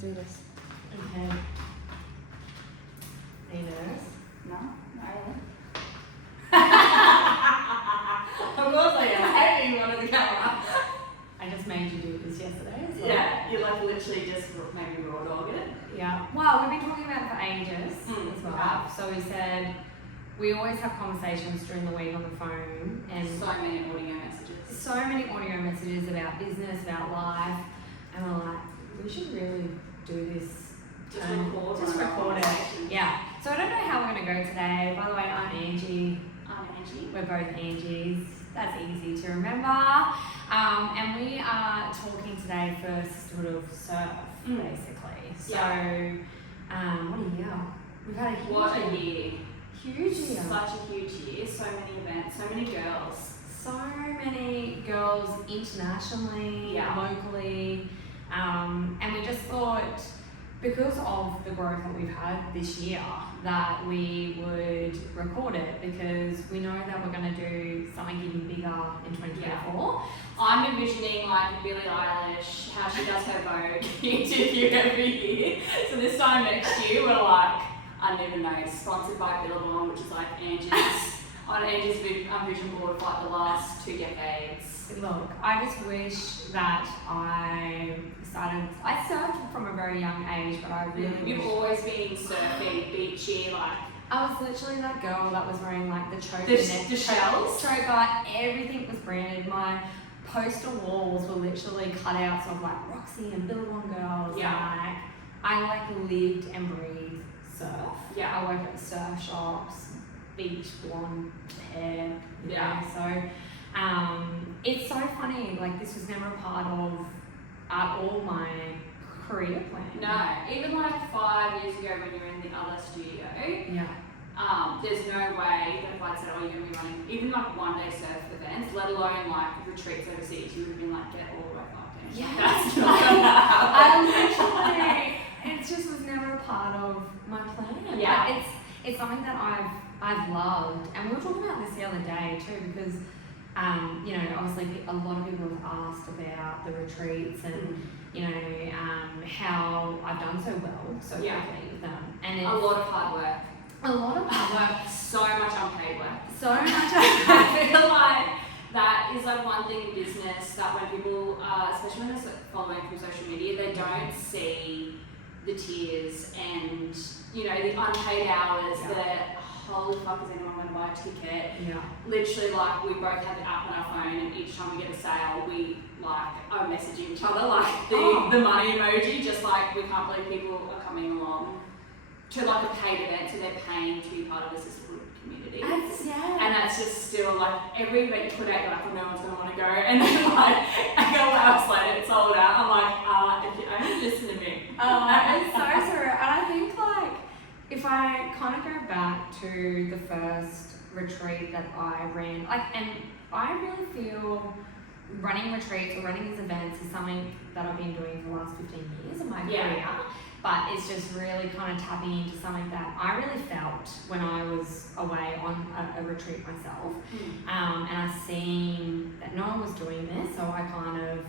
Do this. Okay. Are you nervous? No, not really. Of course I am. I don't even want the camera. I just made you do this yesterday as well. Yeah, you like literally just made me raw dog it. Yeah. Well, we've been talking about it for ages as well. Yeah. So we said we always have conversations during the week on the phone and So many audio messages. so many audio messages about business, about life, and we're like, we should really do this. Just record. Just record it. Yeah. So I don't know how we're going to go today. By the way, I'm Angie. I'm Angie. We're both Angies. That's easy to remember. And we are talking today for Sisterhood of Surf, basically. So, what a year. We've had a huge What a year. Huge year. Such a huge year. So many events, so many girls. So many girls internationally, locally. And we just thought, because of the growth that we've had this year, that we would record it because we know that we're going to do something even bigger in 2024. I'm envisioning like Billie Eilish, how she does her Vogue interview every year. So this time next year, we're like, I don't even know, sponsored by Billabong, which is like Angie's, on Angie's vision board for like the last 2 decades. Look, I just wish that I surfed from a very young age, but I really You've always been surfy, beachy, like. I was literally that girl that was wearing like the choker The shells? choker, everything was branded. My poster walls were literally cutouts of like Roxy and Billabong girls. Yeah. And I like lived and breathed surf. Yeah. I worked at surf shops, beach, blonde hair. You Yeah. know, so it's so funny. Like this was never a part of all my career plan. No, even like 5 years ago when you were in the other studio, there's no way that if I'd said, oh, you're going to be running even like one-day surf events, let alone like retreats overseas, you would have been like, get all the way fucked in. Yeah. That's not going to happen. It just was never a part of my plan. Yeah. But it's something that I've loved, and we were talking about this the other day too because you know, obviously a lot of people have asked about the retreats and you know how I've done so well so quickly with them, and it's A lot of hard work. a lot of hard work, So much unpaid work. so much. I feel like that is like one thing in business that when people, especially when they're following from social media, they don't see the tears and, you know, the unpaid hours that, holy fuck, is anyone going to buy a ticket? Yeah. Literally, like, we both have the app on our phone and each time we get a sale, we, like, are messaging each other, like, the money emoji, just like, we can't believe people are coming along to, like, a paid event, so they're paying to be part of the sisterhood community. And that's just still, like, every event you put out, you're like, well, no one's going to want to go. And then, like, a couple hours later, it's sold out. I'm like, if you only listen to me. It's so surreal. And I think, like, if I kind of go back to the first retreat that I ran, like, and I really feel running retreats or running these events is something that I've been doing for the last 15 years of my career. But it's just really kind of tapping into something that I really felt when I was away on a retreat myself. And I seen that no one was doing this, so I kind of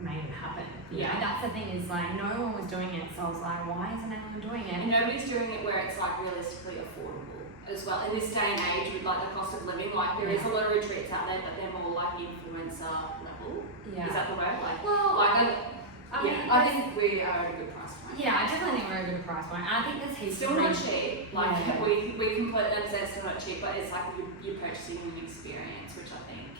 made it happen. You know, that's the thing is like no one was doing it, so I was like, why isn't anyone doing it? And nobody's doing it where it's like realistically affordable as well. In this day and age with like the cost of living, like there is a lot of retreats out there, but they're more like influencer level. Yeah. Is that the word? Like, well, like I think we are at a good price point. Yeah, I definitely think we're at a good price point. And I think there's heaps still not cheap. Like we completely understand it's still not cheap, but it's like you're purchasing an experience, which I think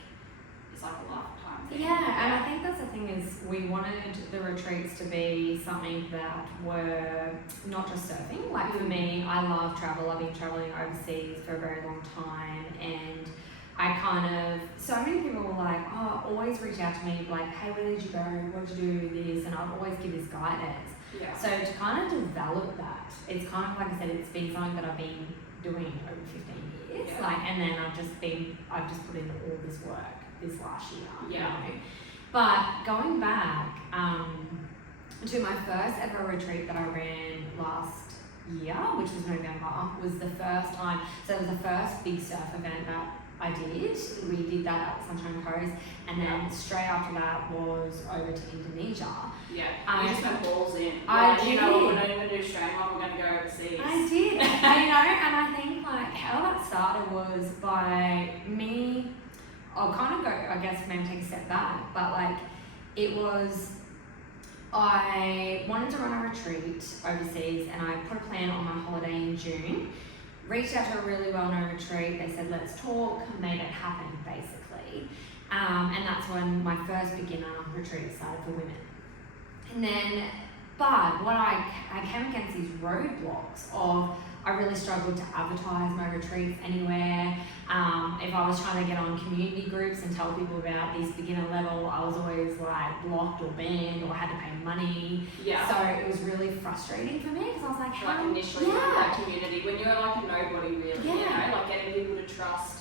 is like a lifetime thing. Yeah, and I think that's the thing is we wanted the retreats to be something that were not just surfing. Like for me, I love travel. I've been traveling overseas for a very long time, and I kind of, so many people were like, oh, always reach out to me, like, hey, where did you go? What did you do with this? And I'd always give this guidance. Yeah. So to kind of develop that, it's kind of like I said, it's been something that I've been doing over 15 years. Yeah. Like, and then I've just put in all this work this last year. Yeah. You know? But going back to my first ever retreat that I ran last year, which was November, was the first time, so it was the first big surf event that I did. We did that at Sunshine Coast, and then straight after that was over to Indonesia. Yeah, you just went balls in. I did. did. We're not even doing Australia, we're going to go overseas. I did. And I think like how that started was by me. I'll kind of go, I guess, maybe take a step back, but like it was. I wanted to run a retreat overseas, and I put a plan on my holiday in June. Reached out to a really well-known retreat. They said, let's talk, made it happen, basically. And that's when my first beginner retreat started for women. And then, but what I came against these roadblocks of, I really struggled to advertise my retreats anywhere. If I was trying to get on community groups and tell people about this beginner level, I was always like blocked or banned or had to pay money. Yeah. So it was really frustrating for me because I was like, Like initially in that community, when you're like a nobody really, you know, like getting people to trust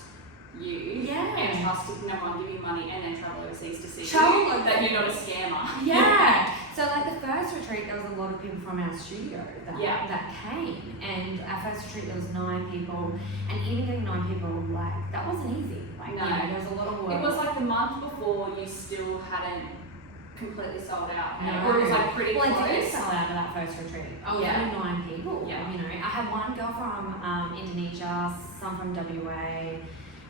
you and trusting them on giving you money and then travel overseas to see you, that you're not a scammer. Yeah. So like the first retreat, there was a lot of people from our studio that came, and our first retreat there was 9 people, and even getting 9 people, like that wasn't easy. Like no, you know, there was a lot of work. It was like the month before you still hadn't completely sold out. No. Or it was like pretty close. I did sell out of that first retreat. I was only 9 people. Yeah. You know, I had one girl from Indonesia, some from WA,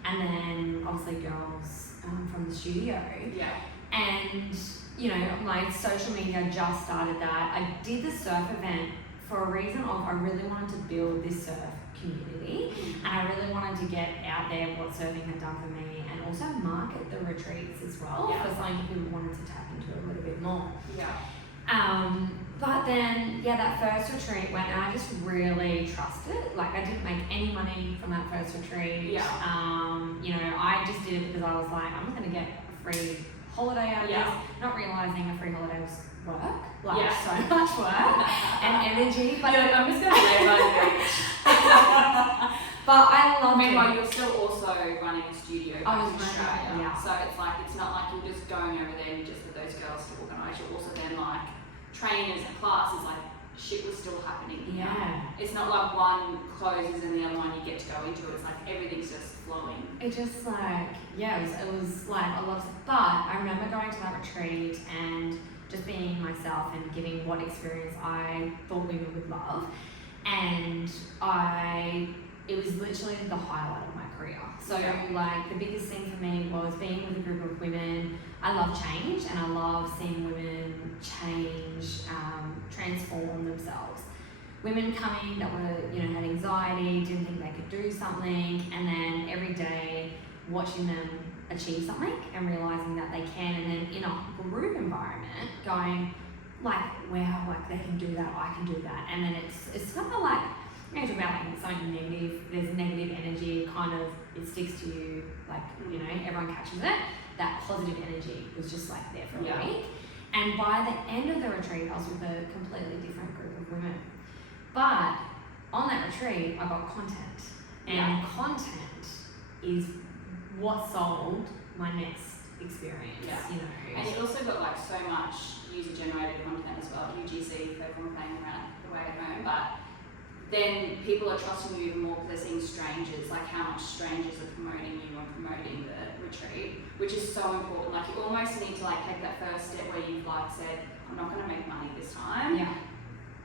and then obviously girls from the studio. Yeah. And you know, my social media just started that. I did the surf event for a reason of I really wanted to build this surf community, and I really wanted to get out there what surfing had done for me, and also market the retreats as well for something people wanted to tap into a little bit more. Yeah. But then, that first retreat went, and I just really trusted. Like, I didn't make any money from that first retreat. Yeah. You know, I just did it because I was like, I'm just going to get a free holiday out of this, not realising a free holiday was work, like so much work and energy. But I'm just going to live by the beach. But I love it. Meanwhile, you're still also running a studio back in Australia. Yeah. So it's like, it's not like you're just going over there and just with those girls to organise. You're also then like trainers and classes, like shit was still happening. Yeah. It's not like one closes and the other one you get to go into. It's like everything's just flowing. It just like, it was like a lot of, but I remember going to that retreat and just being myself and giving what experience I thought women would love. And it was literally the highlight of my career. So like the biggest thing for me was being with a group of women. I love change, and I love seeing women change, transform themselves. Women coming that were, had anxiety, didn't think they could do something, and then every day watching them achieve something and realizing that they can, and then in a group environment going like, wow, like they can do that, I can do that. And then it's kind of like, you talk about like something negative, there's negative energy, kind of, it sticks to you, like, everyone catches it. That positive energy was just like there for a week. And by the end of the retreat, I was with a completely different group of women. But on that retreat, I got content. And content is what sold my next experience, And you also got like so much user-generated content as well, UGC, for everyone playing around the way at home, but then people are trusting you even more because they're seeing strangers, like how much strangers are promoting you and promoting the retreat, which is so important. Like you almost need to like take that first step where you've like said, I'm not going to make money this time. Yeah.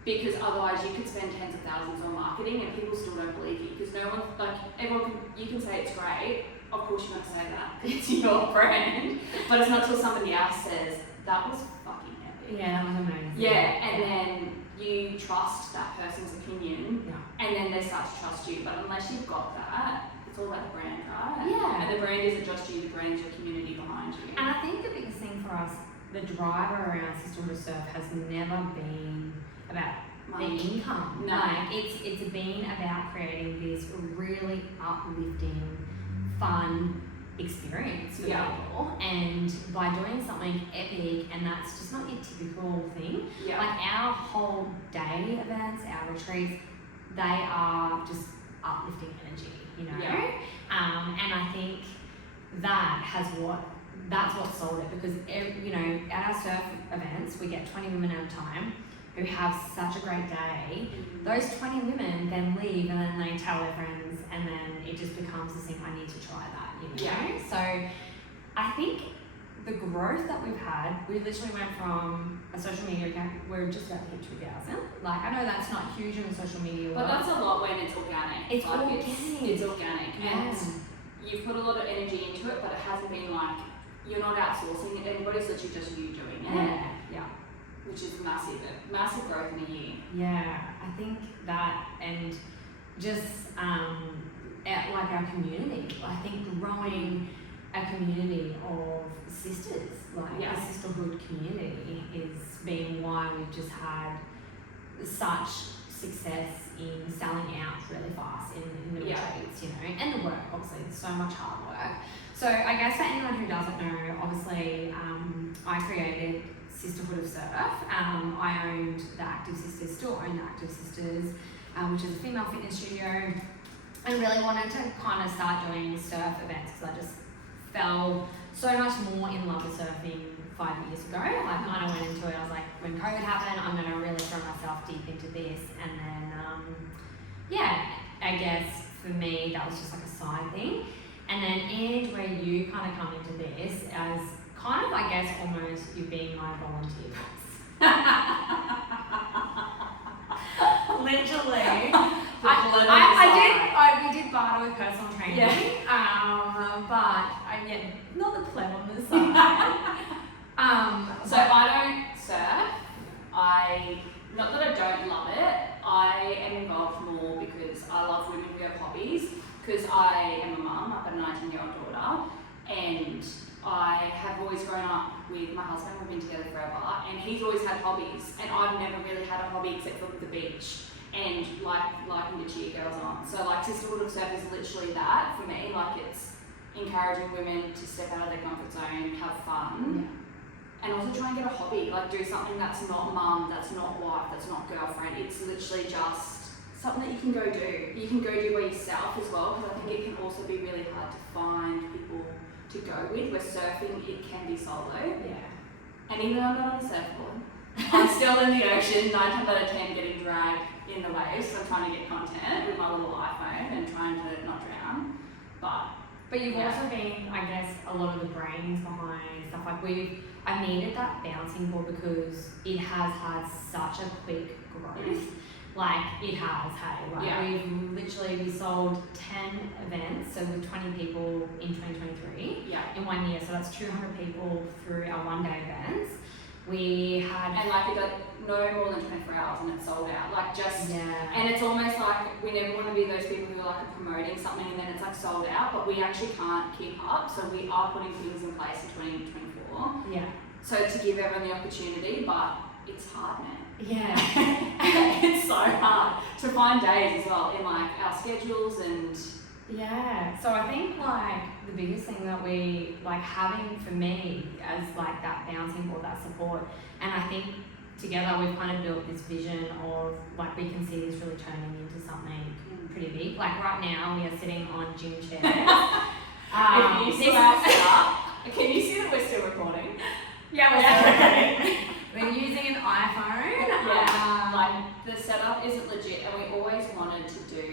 Because otherwise you could spend tens of thousands on marketing and people still don't believe you, because no one, like everyone, you can say it's great, of course you're going to say that, it's your brand, but it's not till somebody else says, that was fucking epic. Yeah, that was amazing. Yeah, and then you trust that person's opinion, and then they start to trust you, but unless you've got that, it's all about the brand, right? Yeah. And the brand isn't just you, the brand is your community behind you. And I think the biggest thing for us, the driver around Sisterhood of Surf has never been about money. The income. No. Like, it's been about creating this really uplifting, fun experience for people. And by doing something epic, and that's just not your typical thing, like our whole day events, our retreats, they are just uplifting energy, and I think that's what sold it, because at our surf events we get 20 women at a time. who have such a great day, those 20 women then leave and then they tell their friends and then it just becomes this thing, I need to try that, you know? Yeah. So I think the growth that we've had, we literally went from a social media account, we're just about to hit 2,000. Like, I know that's not huge in the social media world. But that's a lot when it's organic. It's like organic. It's organic. Yeah. And you've put a lot of energy into it, but it hasn't been like, you're not outsourcing it. Anybody's literally just you doing it. Yeah. Which is massive growth in a year. Yeah, I think that, and just like our community, I think growing a community of sisters, like the sisterhood community, is being why we've just had such success in selling out really fast in the retreats, you know, and the work, obviously, it's so much hard work. So I guess for anyone who doesn't know, obviously I created Sisterhood of Surf. I owned the Active Sisters, still own the Active Sisters, which is a female fitness studio, and really wanted to kind of start doing surf events because I just fell so much more in love with surfing 5 years ago. I kind of went into it, I was like, when COVID happened, I'm going to really throw myself deep into this. And then, I guess for me, that was just like a side thing. And then, and where you kind of come into this as kind of, I guess, almost you being my volunteer. Literally. We did barter with personal training. But not the cleverness side. So I don't surf. Not that I don't love it, I am involved more because I love women who have hobbies, because I am a mum, I've got a 19-year-old daughter, and I have always grown up with my husband, we've been together forever, and he's always had hobbies, and I've never really had a hobby except for the beach, and liking to cheer girls on. So like Sisterhood of Surf is literally that for me, like it's encouraging women to step out of their comfort zone, have fun, and also try and get a hobby, like do something that's not mum, that's not wife, that's not girlfriend. It's literally just something that you can go do. You can go do by yourself as well, because I think it can also be really hard to find people to go with. Where surfing, it can be solo. Yeah. And even though I'm not on a surfboard, I'm still in the ocean, 9 times out of 10 getting dragged in the waves, so I'm trying to get content with my little iPhone and trying to not drown. But you've also been, I guess, a lot of the brains behind stuff. Like I needed that bouncing board because it has had such a quick growth. Like it has, hey. Like we sold 10 events, so with 20 people in 2023 in 1 year. So that's 200 people through our one-day events. We had it got no more than 24 hours and it's sold out. And it's almost like we never want to be those people who are like promoting something and then it's like sold out, but we actually can't keep up. So we are putting things in place in 2024. Yeah. So to give everyone the opportunity, but it's hard, man. Yeah. It's so hard to find days as well in like our schedules and. Yeah, so I think like the biggest thing that we like having for me as like that bouncing board, that support, and I think together we've kind of built this vision of like we can see this really turning into something pretty big. Like right now we are sitting on gym chairs. Can you see that we're still recording? Yeah, we're still recording. We're using an iPhone. Like the setup isn't legit, and we always wanted to do.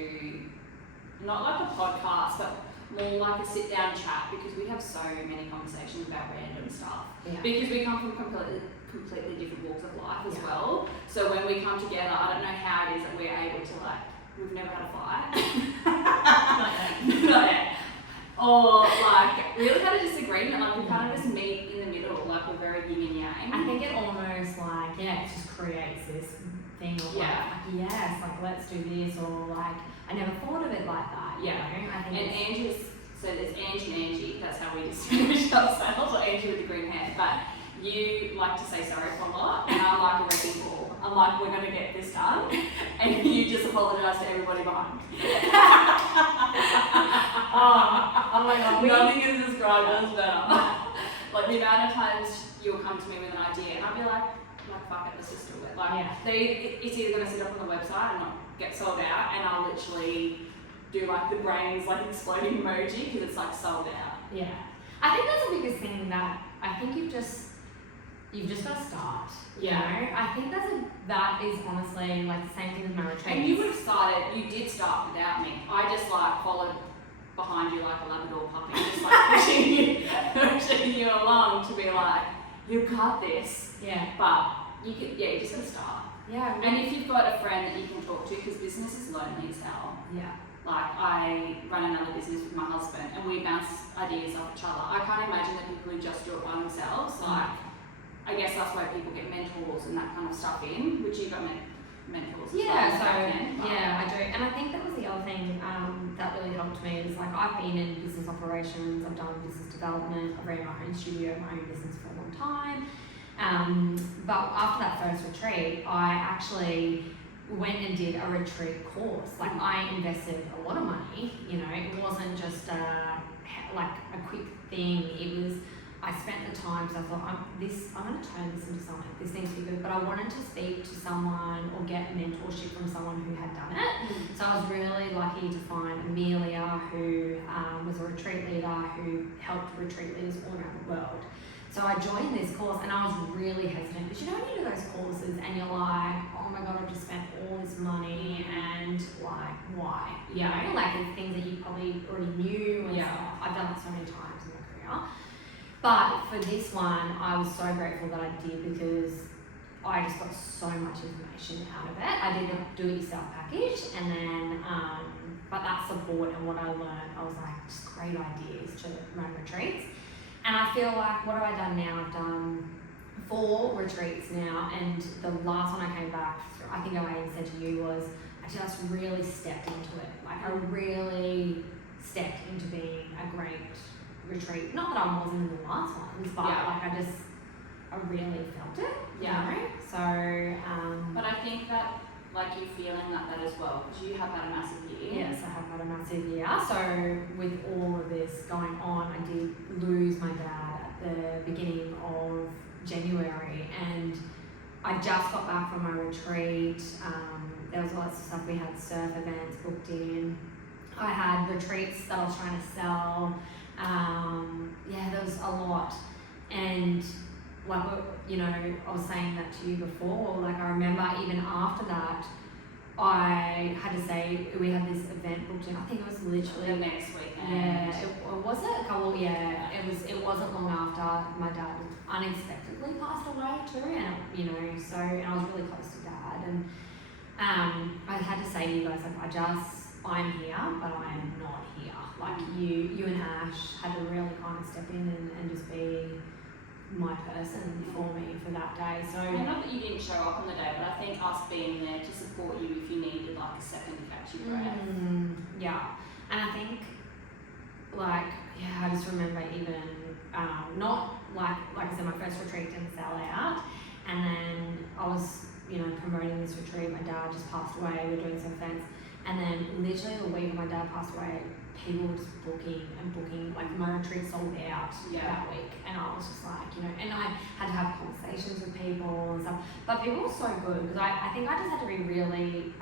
Not like a podcast, but more like a sit-down chat because we have so many conversations about random stuff. Yeah. Because we come from completely different walks of life as well. So when we come together, I don't know how it is that we're able to like, we've never had a fight. Not yet. Or like, really had a disagreement, like we kind of just meet in the middle, like we're very yin and yang. I think it almost like, it just creates this thing of like let's do this, or like, I never thought of it like that. You know? I think so there's Angie and Angie, that's how we distinguish ourselves, or Angie with the green hair. But you like to say sorry for a lot, and I'm like a wrecking ball. I'm like, we're going to get this done, and you just apologise to everybody behind. Oh my god. Nothing is described as better. Like the amount of times you'll come to me with an idea, and I'll be like fuck it, let's just do it. Like, it's either going to sit up on the website and not get sold out, and I'll literally do like the brains like exploding emoji because it's like sold out. Yeah. I think that's the biggest thing that I think you've just you've just got to start. Yeah. You know? I think that is honestly like the same thing with my retreats. And you did start without me. I just like followed behind you like a Labrador puppy, just like pushing you along to be like, you got this. Yeah. But you just got to start. Yeah. And if you've got a friend that you can talk to, because business is lonely as hell. Yeah. Like, I run another business with my husband and we bounce ideas off each other. I can't imagine that people who just do it by themselves. Like, I guess that's why people get mentors and that kind of stuff in, which you've got mentors. Yeah, I do. And I think that was the other thing that really helped me is like I've been in business operations, I've done business development, I've ran my own studio, my own business for a long time. But after that first retreat, I actually went and did a retreat course. Like I invested a lot of money, you know, it wasn't just like a quick thing. It was, I spent the time, so I thought, I'm going to turn this into something, this needs to be good. But I wanted to speak to someone or get mentorship from someone who had done it. So I was really lucky to find Amelia, who was a retreat leader who helped retreat leaders all around the world. So I joined this course and I was really hesitant because you know when you do those courses and you're like, oh my God, I've just spent all this money and like, why? You know, like it's things that you probably already knew and stuff. I've done it so many times in my career. But for this one, I was so grateful that I did because I just got so much information out of it. I did a do-it-yourself package and then, but that support and what I learned, I was like, just great ideas to run retreats. And I feel like, what have I done now? I've done 4 retreats now, and the last one I came back, I think I said to you was, I just really stepped into it. Like I really stepped into being a great retreat. Not that I wasn't in the last ones, but like I really felt it. Yeah. You know? So, but I think that like you're feeling like that as well, because you have had a massive year. Yes, I have had a massive year. So with all of this going on, I did lose my dad at the beginning of January, and I just got back from my retreat. There was lots of stuff. We had surf events booked in. I had retreats that I was trying to sell. There was a lot. And like, you know, I was saying that to you before, like I remember even after that, I had to say we had this event booked in. I think it was literally the next weekend. Yeah, was it a couple? Yeah, it wasn't long after my dad unexpectedly passed away too, and you know, so and I was really close to Dad, and I had to say to you guys like I'm here, but I am not here. Like you and Ash had to really kind of step in and just be my person for me for that day. So and not that you didn't show up on the day, but I think us being there to support you if you needed like a second to catch your breath. Yeah, and I think like I just remember even not like I said, my first retreat didn't sell out, and then I was promoting this retreat. My dad just passed away. We were doing some events, and then literally the week my dad passed away, people were just booking and booking. Like my retreat sold out that week, and I was just like, and I had to have conversations with people and stuff. But people were so good because I think I just had to be really,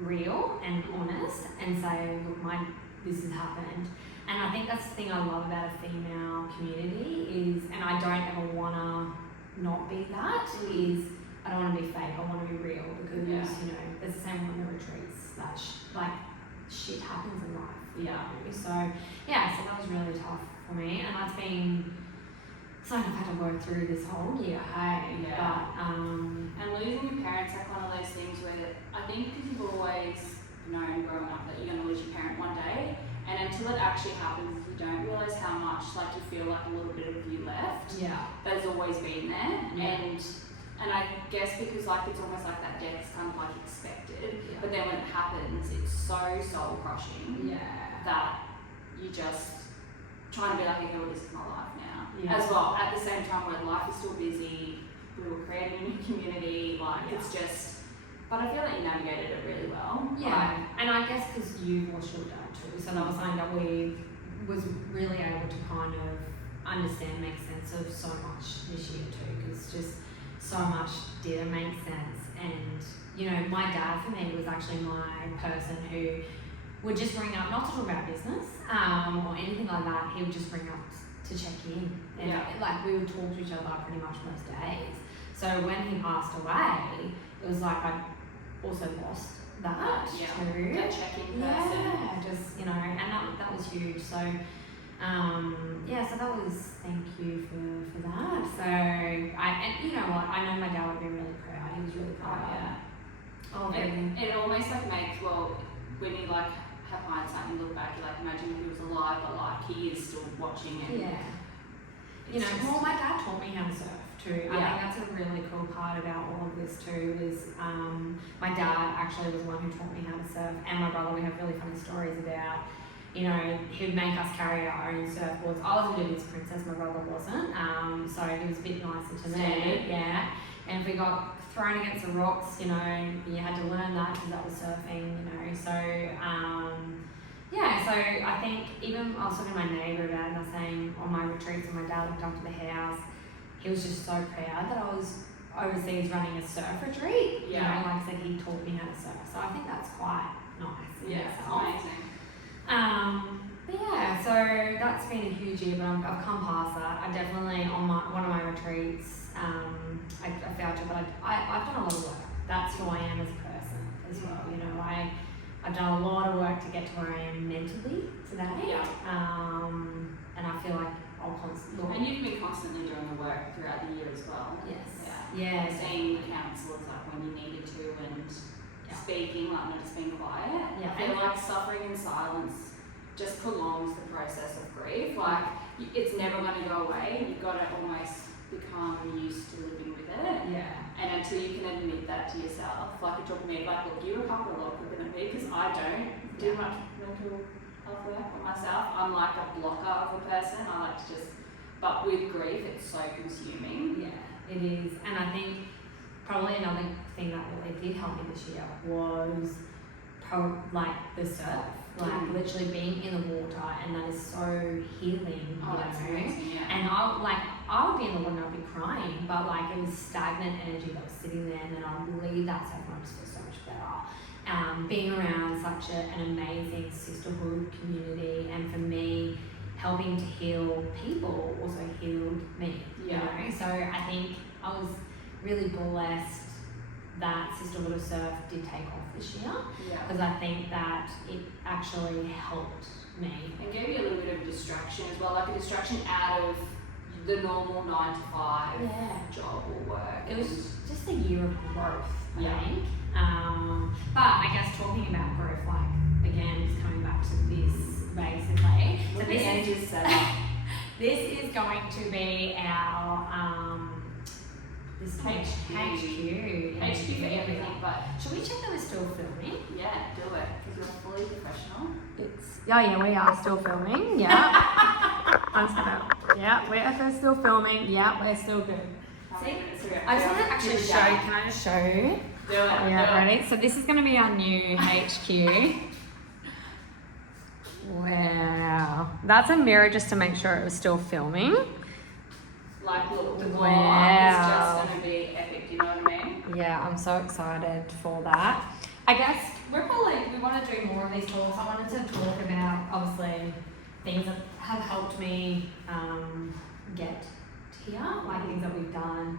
real and honest and say, look, this has happened. And I think that's the thing I love about a female community is, and I don't ever wanna not be that, is I don't want to be fake, I want to be real because, it's the same on the retreats, that shit happens in life, So that was really tough for me, and that's been something I've had to work through this whole year, But, and losing your parents, like one of those things where I think because you've always known growing up that you're going to lose your parent one day, and until it actually happens, you don't realise how much you feel like a little bit of you left. That's always been there, and I guess because it's almost like that death is kind of expected, but then when it happens, it's so soul crushing that you just trying to be like, okay, well, this is my life now. As well, at the same time where life is still busy, we were creating a new community, it's just, but I feel like you navigated it really well. And I guess because you lost your dad too, so that was something that we was really able to kind of understand, make sense of so much this year too, because just so much didn't make sense. And my dad for me was actually my person who would just bring up, not to talk about business or anything like that, he would just bring up to check in. And like we would talk to each other pretty much most days. So when he passed away, it was like I also lost that too. That check-in person. Yeah, just, you know, and that was huge. So, so that was, thank you for that. So, and you know what, I know my dad would be really proud. He was really proud. It almost like makes, well, when you like have hindsight and look back, you like imagine if he was alive, but like he is still watching it. Yeah. You know, well, my dad taught me how to surf too. I think that's a really cool part about all of this too is my dad actually was the one who taught me how to surf, and my brother. We have really funny stories about, you know, he'd make us carry our own surfboards. I was a bit of his princess, my brother wasn't, so he was a bit nicer to me. Yeah. And if we got thrown against the rocks, you know, you had to learn that because that was surfing, you know. So so I think even I was talking to my neighbour about it, and I was saying on my retreats when my dad looked after the house, he was just so proud that I was overseas running a surf retreat. You know, like I said, he taught me how to surf. So I think that's quite nice. Yeah, it's amazing. But yeah, so that's been a huge year, but I've come past that. I definitely, on one of my retreats, I felt it, but I've done a lot of work. That's who I am as a person as well. You know, I've done a lot of work to get to where I am mentally today. Yeah. And I feel like I'll constantly. And you've been constantly doing the work throughout the year as well. Yes. Yeah. Seeing the counsellors like when you needed to and speaking, like not just being quiet. Yeah. I feel like suffering in silence just prolongs the process of grief. Like it's never going to go away. You've got to almost become used to living with it. Yeah. And until you can admit that to yourself, like it took me, like, look, you recover a lot quicker than me because I don't do much mental health work on myself. I'm like a blocker of a person. I like to just, but with grief, it's so consuming. Yeah, it is. And I think probably another thing that really did help me this year was like the surf. Like literally being in the water, and that is so healing. Oh, that's amazing, yeah. And I would be in the water and I'd be crying, but like it was stagnant energy that was sitting there, and then I'd leave that surf and I just feel so much better. Being around such an amazing sisterhood community, and for me, helping to heal people also healed me. Yeah. You know? So I think I was really blessed that Sisterhood of Surf did take off this year, because I think that it actually helped me. And gave you a little bit of distraction as well, like a distraction out of the normal 9 to 5 job or work. It was just a year of growth, I think. But I guess talking about growth, like again, just coming back to this basically. So this Angie's set up. This is going to be our this HQ for everything, but should we check that we're still filming? Yeah, do it, because you're fully professional. We are still filming. Yeah. I'm just gonna. Yeah, we're still filming. Yeah, we're still good. See, I just want to actually show. Can I just show you? Do it. Yeah, ready? So this is going to be our new HQ. Wow, that's a mirror just to make sure it was still filming. Like, look, the wow. It's just going to be epic, do you know what I mean? Yeah, I'm so excited for that. I guess we want to do more of these talks. I wanted to talk about, obviously, things that have helped me get here, like things that we've done.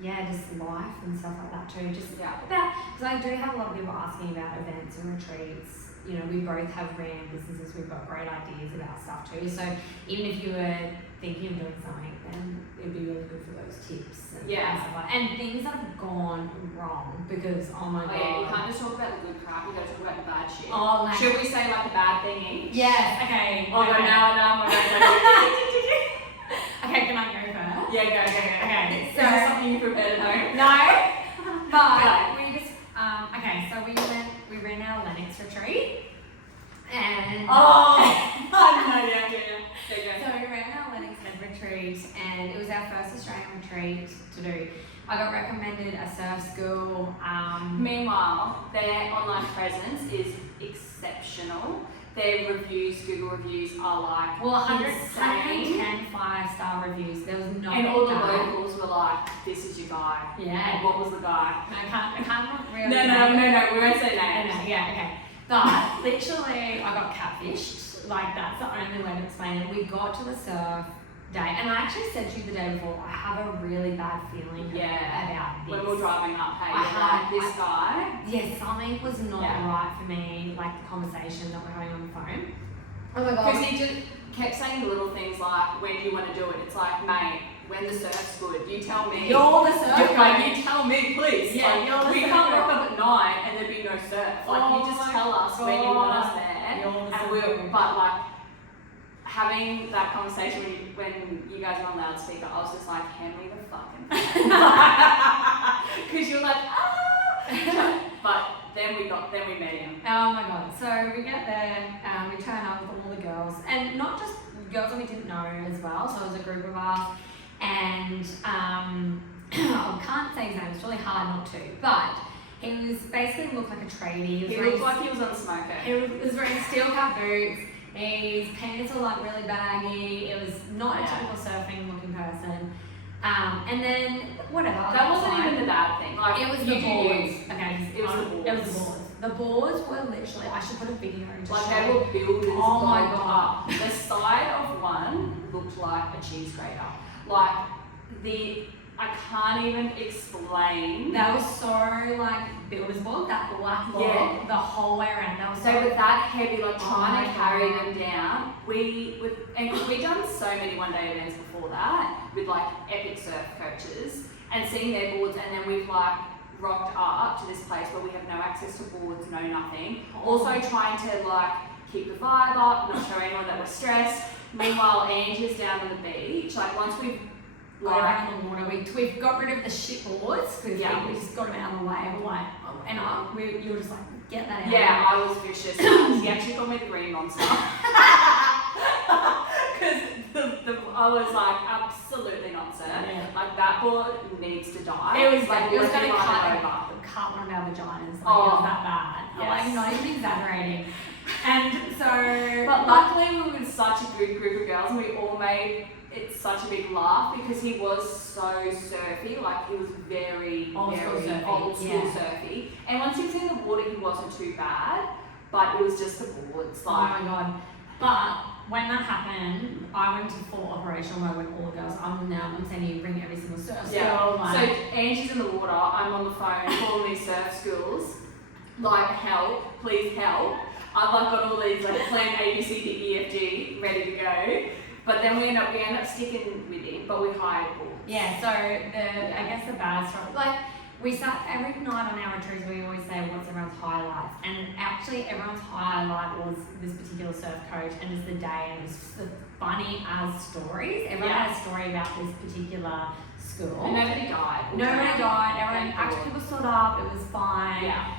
Just life and stuff like that too. Just about, because I do have a lot of people asking about events and retreats. You know, we both have ran businesses, we've got great ideas about stuff too. So even if you were thinking of doing something, then it'd be really good for those tips and stuff like that. And things that have gone wrong, because oh my god. Yeah, you can't just talk about the good crap, you gotta talk about the bad shit. Oh, like, should we say like a bad thing each? Yes, okay. Oh, okay. Now I'm Okay, can I go first? Yeah, go. Okay. So, is there something you prepared to know? No. But we just okay, so we ran our Lennox retreat, and So we ran our Lennox Head retreat, and it was our first Australian retreat to do. I got recommended a surf school. Meanwhile, their online presence is exceptional. Their reviews, Google reviews, are like 110 5-star reviews. There was no. And all the locals were like, "This is your guy." Yeah. And what was the guy? I can't really. No. We won't say names. No. Yeah. Okay. But literally, I got catfished. Like, that's the only way to explain it. We got to the surf day, and I actually said to you the day before, I have a really bad feeling about this. When we were driving up, hey, this guy. Yeah, something was not right for me, like the conversation that we're having on the phone. Oh my god. Because he just kept saying little things like, when do you want to do it? It's like, mate, when the surf's good, you tell me. You're the surf Like, you tell me, please. Yeah, like, you're the we surf can't guy. rock up at 9 and there be no surf. Like, you just tell us when you want us there. But like, having that conversation when you guys were on loudspeaker, I was just like, hand me the fucking phone. Because you're like, ah. But then we met him. Oh my god. So we get there, we turn up with all the girls, and not just girls that we didn't know as well, so it was a group of us, and I can't say his name, it's really hard not to, but he was basically looked like a tradie. He looked like he was on smoker. He was wearing steel cap boots, his pants were like really baggy, it was not a typical surfing looking person. And then whatever. That wasn't even the bad thing. Like, it was the boards. Okay, it was the boards. It was the boards. The boards were literally, I should put a video into like show. they were builders. Oh my god. The side of one looked like a cheese grater. Like I can't even explain. That was so like builder's board, that black log, the whole way around. That was so with that heavy, like trying to carry God. them down. And we'd done so many one-day events before that with like epic surf coaches and seeing their boards, and then we've like rocked up to this place where we have no access to boards, no nothing. Also trying to like keep the vibe up, not show anyone that we're stressed. Meanwhile, Angie's down on the beach. Like once we've around the water, we've got rid of the shit boards because we just got them out of the way. We're like, you were just like, get that out. Yeah, I was vicious. He actually called me the green monster. Because I was like, absolutely not, sir. Yeah. Like that board needs to die. It was like it was going to over. cut one of our vaginas. Like, it was that bad. Yes. Like, not even exaggerating. And so, but luckily we were with such a good group of girls, and we all made it such a big laugh because he was so surfy. Like he was very old school surfy. And once he was in the water, he wasn't too bad. But it was just the boards. Like, oh my god. But when that happened, I went to full operational mode with all the girls. I'm saying you bring every single surf school. So Angie's in the water, I'm on the phone calling these surf schools. Like, help, please help. I've like got all these like plan A, B, C, D, E, F, G ready to go. But then we end up sticking with him, but we hired boards. Yeah, so I guess the bad story, like we start every night on our retreats, we always say what's everyone's highlights, and actually everyone's highlight was this particular surf coach, and it's the day, and it's the funny as stories. Everyone had a story about this particular school. And nobody died. Everyone actually people stood up. It was fine. Yeah.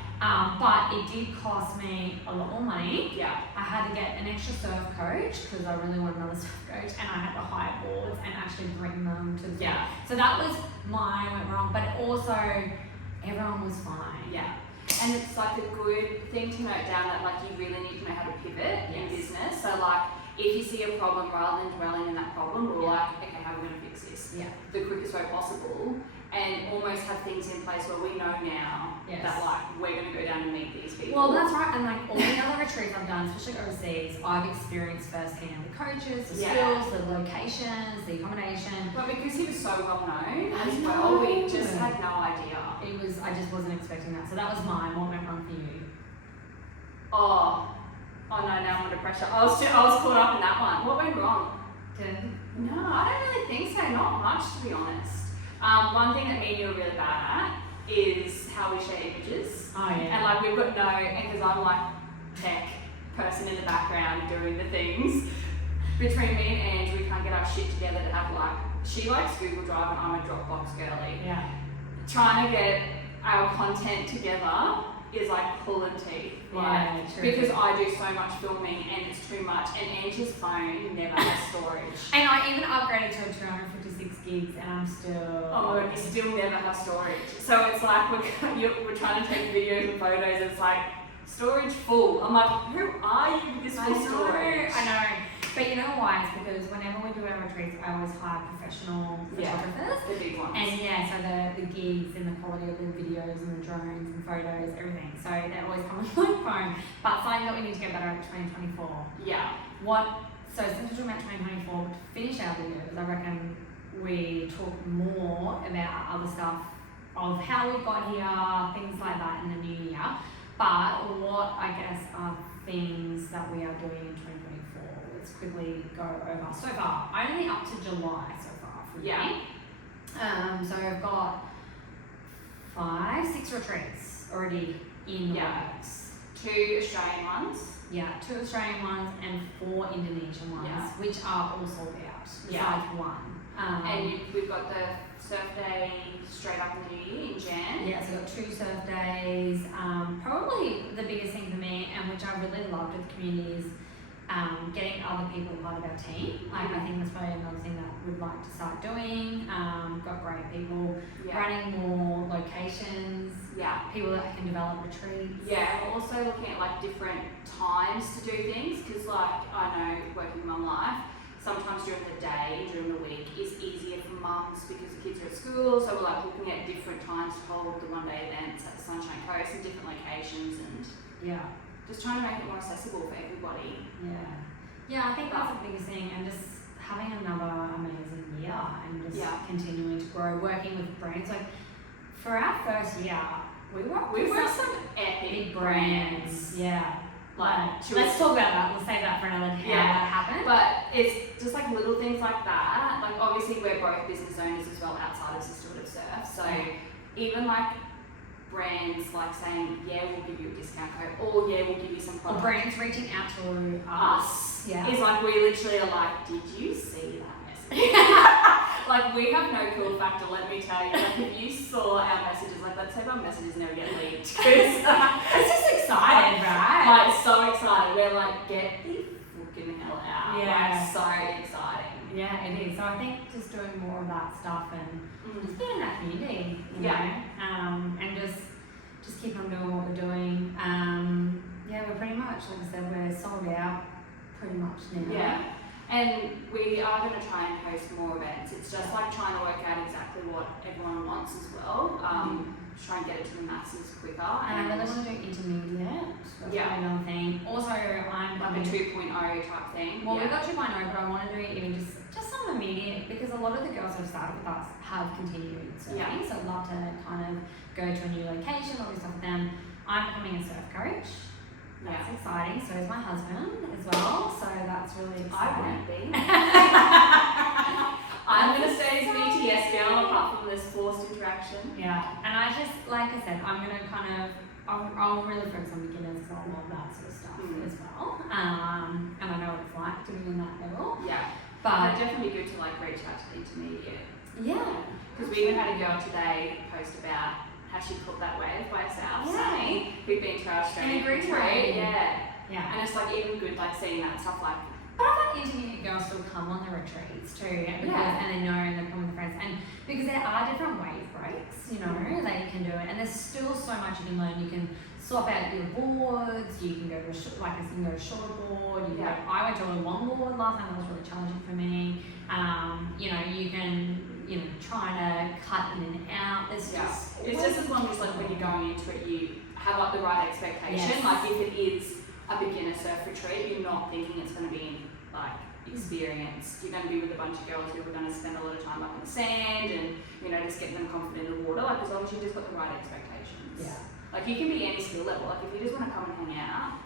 But it did cost me a lot more money. Yeah. I had to get an extra surf coach because I really wanted another surf coach, and I had to hire boards and actually bring them to the Yeah. So that was mine went wrong, but also everyone was fine. Yeah. And it's like a good thing to note down that like you really need to know how to pivot in business. So like if you see a problem, rather than dwelling in that problem, we're like, okay, how are we going to fix this? Yeah. The quickest way possible, and almost have things in place where we know now that like we're going to go down and meet these people. Well, that's right, and like all the other retreats I've done, especially overseas, I've experienced firsthand the coaches, the skills, the locations, the accommodation. But because he was so well known as well, we just had no idea. I just wasn't expecting that. So that was mine. What went wrong for you? Oh no, now I'm under pressure. I was caught up in that one. What went wrong? No, I don't really think so. Not much, to be honest. One thing that me and you are really bad at is how we share images. Oh yeah. And like we've got because I'm like tech person in the background doing the things. Between me and Angie, we can't get our shit together to have like, she likes Google Drive and I'm a Dropbox girly. Yeah. Trying to get our content together is like pulling teeth. Like, true. Because I do so much filming and it's too much, and Angie's phone never has storage. And I even upgraded to a 256 gigs, and I'm still. Oh my god, you still never have storage. So it's like we're trying to take videos and photos, and it's like storage full. I'm like, who are you with this full storage? I know. But you know why? It's because whenever we do our retreats, I always hire professional photographers. The big ones. And so the gigs and the quality of the videos and the drones and photos, everything. So they always come with my phone. But something that we need to get better at 2024. Yeah. So since we're talking about 2024, to finish our videos, I reckon we talk more about other stuff of how we got here, things like that in the new year. But what I guess are things that we are doing in 2024? Let's quickly go over. So far, only up to July so far for me. So I've got 6 retreats already in the works. 2 Australian ones. Yeah, 2 Australian ones and 4 Indonesian ones, which are all sold out. Besides one. And we've got the surf day straight up in the new year in Jan. Yeah, so I've got 2 surf days. Probably the biggest thing for me, and which I really loved with the community, is getting other people part of our team. Like, I think that's probably another thing that we'd like to start doing. Got great people running more locations. People that can develop retreats. Also looking at like different times to do things, because like I know working mum life, sometimes during the day, during the week is easier for mums because the kids are at school, so we're like looking at different times to hold the one-day events at the Sunshine Coast and different locations, and just trying to make it more accessible for everybody. I think that's the biggest thing, and just having another amazing year and just continuing to grow, working with brands. Like for our first year, we worked with some epic brands. Let's talk about that. We'll save that for another time. That happened. But it's just like little things like that. Like obviously we're both business owners as well outside of Sisterhood of Surf. So even like brands like saying, we'll give you a discount code, or we'll give you some product. Or brands reaching out to us. Is like we literally are like, did you see that message? Like we have no cool factor, let me tell you. Like if you saw our messages, like let's hope our messages never get leaked. Because it's just excited, right? Like so excited. We're like, get the fucking hell out. Like so exciting. Yeah, it is. So I think just doing more of that stuff and just being in that community, you know, and just keep on doing what we're doing. We're pretty much, like I said, we're sold out pretty much now. And we are going to try and host more events. It's just like trying to work out exactly what everyone wants as well. Try and get it to the masses quicker. And I really want to do intermediate. That's another thing. Also, I'm like a 2.0 type thing. Well, we've got 2.0, but I want to do even just some immediate, because a lot of the girls who have started with us have continued surfing. So I'd love to kind of go to a new location, all this stuff with them. I'm becoming a surf coach. That's exciting. So is my husband as well. So that's really exciting. I won't be. I'm going to stay as BTS girl apart from this forced interaction. And I just, like I said, I'm going to kind of, I'll really focus on beginners because I love that sort of stuff as well. And I know what it's like to be in that level. But it's definitely good to like reach out to the intermediate. Because we even had a girl today post about how she cooked that wave by herself, saying we've been to our Australian retreat. And it's like even good like seeing that stuff like. But I've had intermediate girls still come on the retreats too, because, and they know they come with friends, and because there are different wave breaks, you know, that you can do it, and there's still so much you can learn. You can swap out your boards, you can go to you can go to short board. I went to a long board last time. That was really challenging for me. You know, you can. Trying to cut in and out. It's just as long as like when you're going into it, you have like the right expectation. Like if it is a beginner surf retreat, you're not thinking it's going to be like experience. You're going to be with a bunch of girls who are going to spend a lot of time up in the sand and just getting them confident in the water. Like as long as you just got the right expectations. Like you can be any skill level. Like if you just want to come and hang out,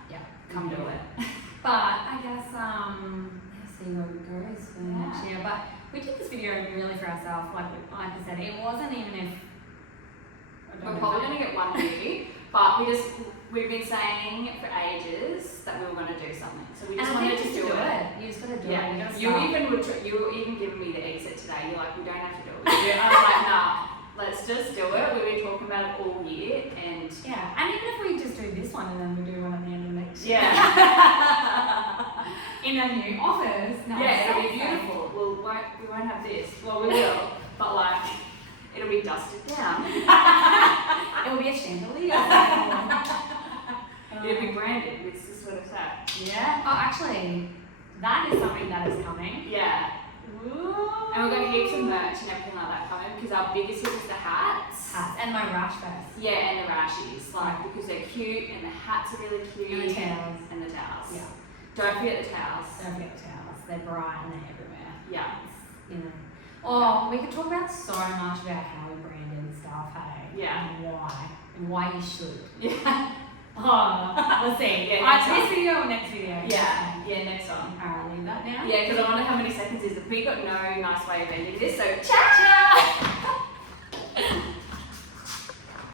come do it. But I guess let's see where it goes for next year. But we did this video really for ourselves, like I said, it wasn't even if... We're probably going to get one movie, but we've been saying for ages that we were going to do something. So we just wanted to do it. You just got to do it. You were even giving me the exit today. You're like, we don't have to do it. I was like, nah, let's just do it. We've been talking about it all year. And even if we just do this one and then we do one at the end of next year. In a new office. It'll be beautiful. We won't have this. Well, we will, but like, it'll be dusted down. It'll be a chandelier. It'll be branded with Sisterhood of Surf. Oh, actually, That is something that is coming. Yeah. Ooh. And we've got heaps of merch and everything like that coming because our biggest hit is the hats. Hats. And my rash vest. Yeah, and the rashies, like because they're cute and the hats are really cute. And the towels. And the towels. Yeah. Don't forget the towels. Don't forget the towels. They're bright and they're everywhere. Yeah. You know. Oh, we could talk about so much about how we branded and stuff, hey? Yeah. And why. And why you should. Yeah. Oh, let's see. Yeah, This video or next video? Yeah. Yeah, next one. Alright, leave that now. Yeah, because I wonder how many seconds is it. We got no nice way of ending this, so Ciao!